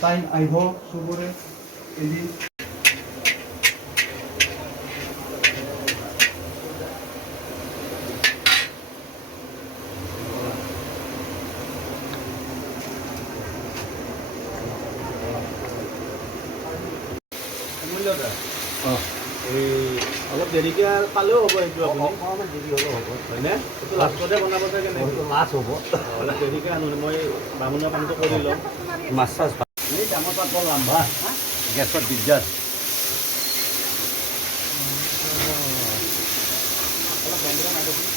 time আহিব চবৰে এদিন অলপ দেৰিকে পালেও হ'ব সেইটো অকণমান দেৰি হ'লেও হ'ব হয়নে সেইটো লাষ্টতে বনাব চাগে লাষ্ট হ'ব অলপ দেৰিকে আনো মই বামুণৰ কামটো কৰি লওঁ মাছ চাছ এই ডাঙৰ পাত বৰ লাম্বা গেছত দিগদাৰ অলপ বন্ধ মাৰি